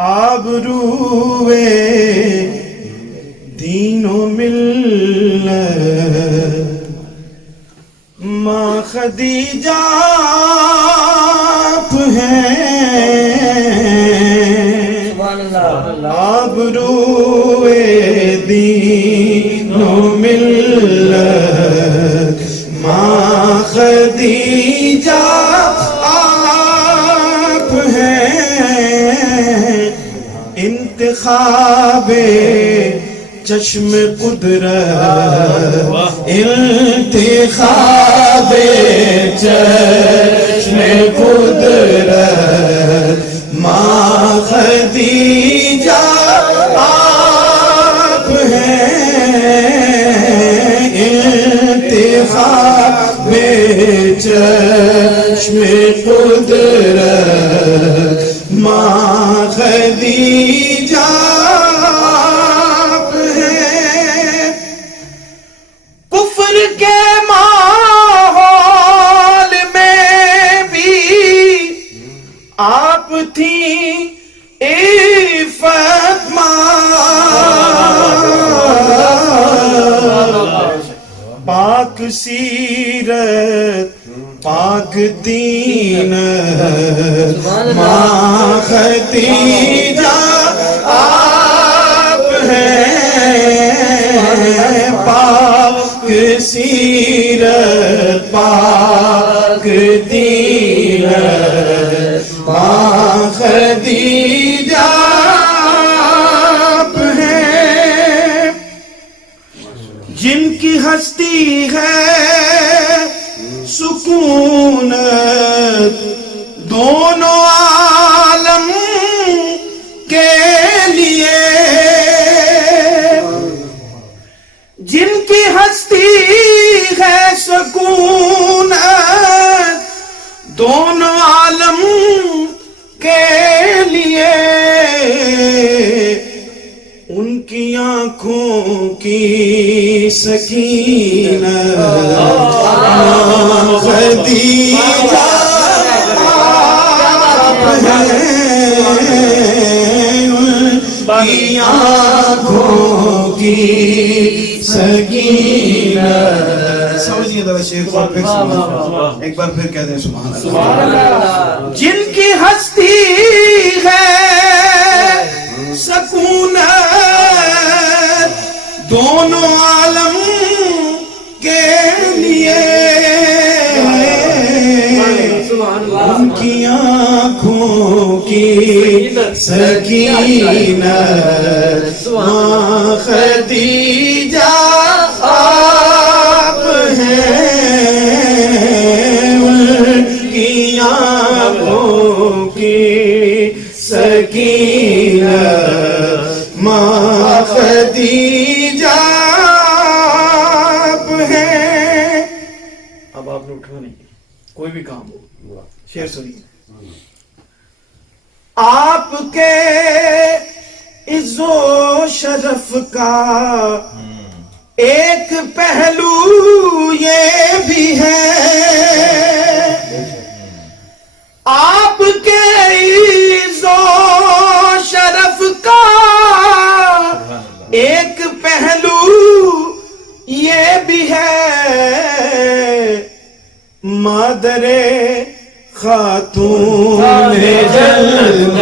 آبروئے دین و ملت ماں خدیجہ آپ ہیں، آبروئے دین و ملت ماں خدیجہ آپ ہیں، انتخاب چشم قدرت انتخاب چشم قدرت ماں خدیجہ آپ ہیں، انتخاب چشم قدرت ماں خدیجہ آپ ہیں، کفر کے ماحول میں بھی آپ تھیں عفت مند، پاک سیرت پاک دینت ماں خدیجہ آپ ہیں، پاک سیرت پاک دینت ماں خدیجہ آپ ہیں، جن کی ہستی ہے سکونت دونوں عالم کے لیے، جن کی ہستی ہے سکونت دونوں عالم کے لیے، ان کی آنکھوں کی سکینت خدیجہ آپ ہیں، ان کی آنکھوں کی سکینت، سمجھئے ذرا شیخ ایک بار پھر کہہ دیں سبحان اللہ، جن کی ہستی ہے سکونت دونوں عالم کے لیے، ان کی آنکھوں کی سکینت ماں خدیجہ آپ ہیں، ان کی آنکھوں کی سکینت ماں خدیجہ آپ ہیں۔ اب آپ نے اٹھنا نہیں، کوئی بھی کام ہو، شعر سنیے، آپ کے عز و شرف کا ایک پہلو یہ بھی ہے، آپ کے عز و شرف کا ایک پہلو یہ بھی ہے، مادر خاتون جنت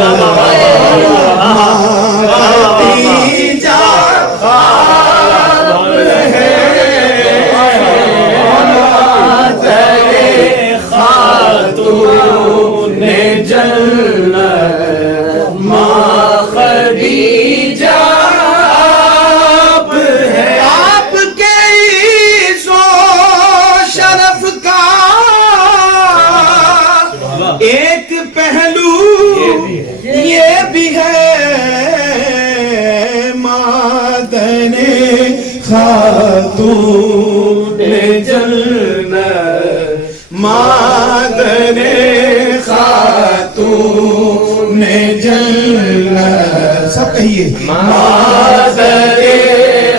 خدیجہ آپ ہیں، مادر خاتون جنت ماں خدیجہ آپ ہیں، آپ کے عز و شرف کا ایک پہلو یہ بھی ہے، مادر خاتون جنت مادر خاتون جنت، سب کہیے مادر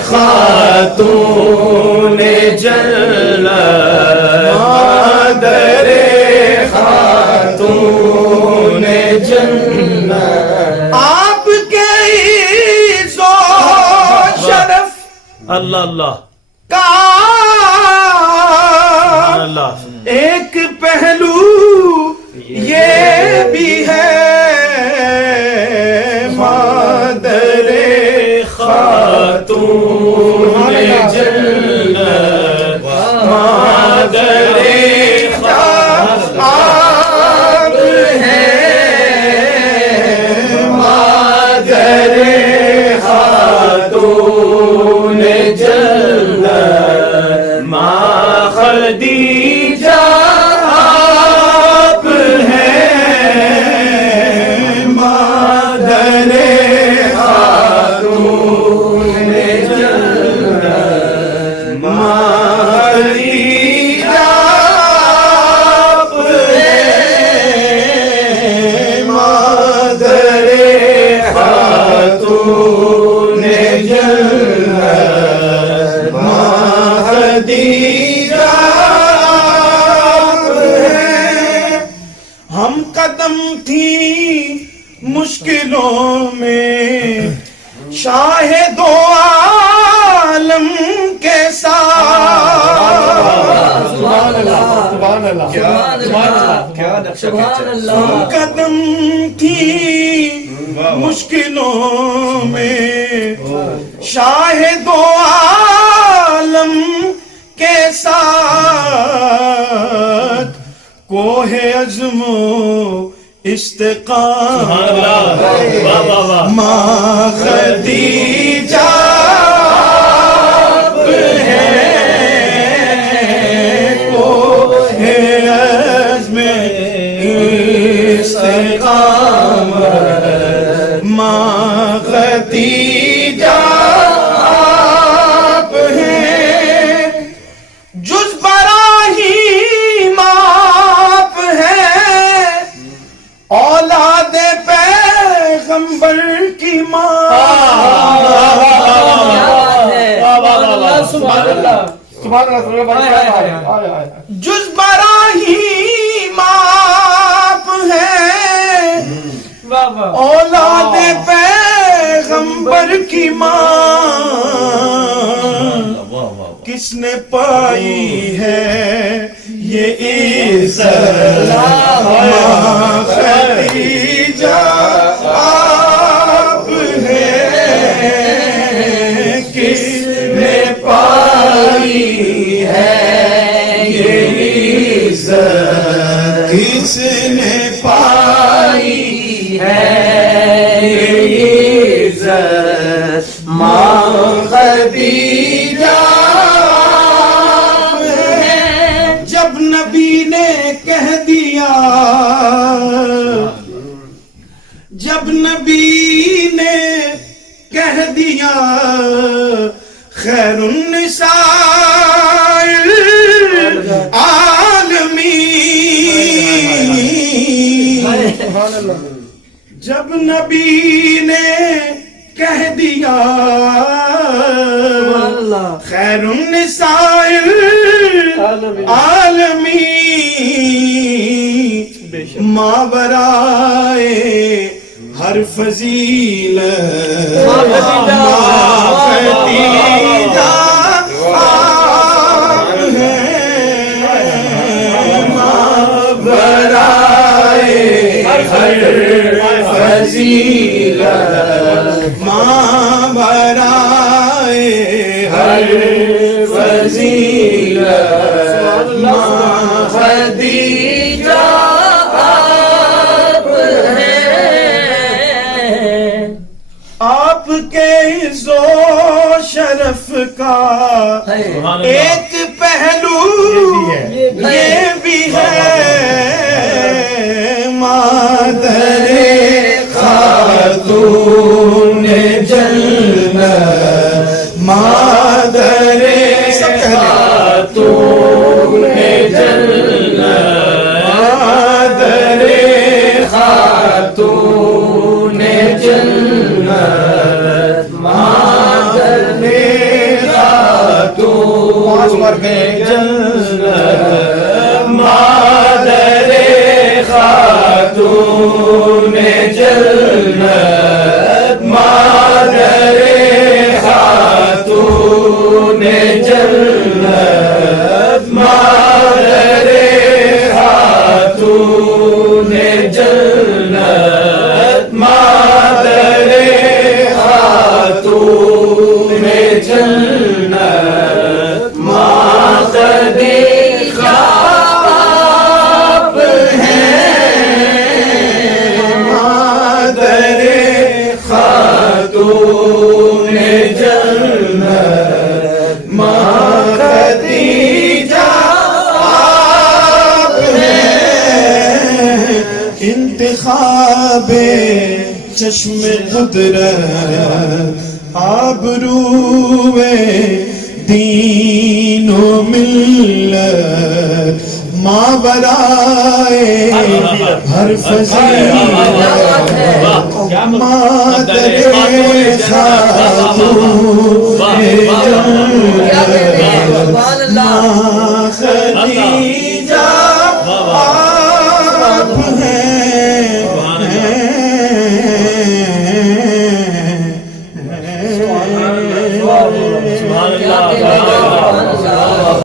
خاتون جنت مادر خاتون جنت آپ اللہ اللہ کا اللہ ایک پہلو یہ بھی ہے مادر خاتون جنت مادر آپ ہے مادر خاتون جنت ماں خدیجہ آپ ہیں مادر خاتون جنت ماں خدیجہ آپ ہیں مادر خاتون جنت ماں خدیجہ آپ ہیں ہم قدم تھی مشکلوں میں شاہد و عالم کے ساتھ سبحان اللہ سبحان اللہ سبحان اللہ ہم قدم تھی مشکلوں میں شاہد و عالم کے ساتھ کوہ عزم و استقامت ماں خدیجہ آپ ہیں کوہ عزم استقامت ماں خدیجہ آپ ہیں جز براہیم آپ ہیں اولاد پیغمبر کی ماں سبحان اللہ سبحان اللہ جز براہیم آپ ہیں اولاد پیغمبر کی ماں کس نے پائی ہے یہ عزت ماں خدیجہ آپ ہیں کس نے پائی ہے یہ عزت کس نے پائی ہے یہ عزت ماں خدیجہ آپ ہیں جب نبی نے کہہ دیا جب نبی نے کہہ دیا خیر النساء العالمین جب نبی نے کہہ دیا خیر النساء العالمین ماورائے ہر فضیلت ماں خدیجہ آپ ہیں ماورائے ہر فضیلت ماورائے ہر فضیلت ماں خدیجہ آپ کے عزت و شرف کا ایک پہلو یہ بھی ہے مادر خاتون جنت مادر خاتون جنت مادر خاتون جنت مادر خاتون جنت مادر خاتون جنت مادر خاتون خدیجہ آپ ہیں، مادر خاتون جنت ماں خدیجہ آپ ہیں، انتخاب چشم قدرت آبروئے دین و ملت ماورائے ہر فضیلت مادر خاتون جنت ماں خدیجہ آپ ہیں، سبحان اللہ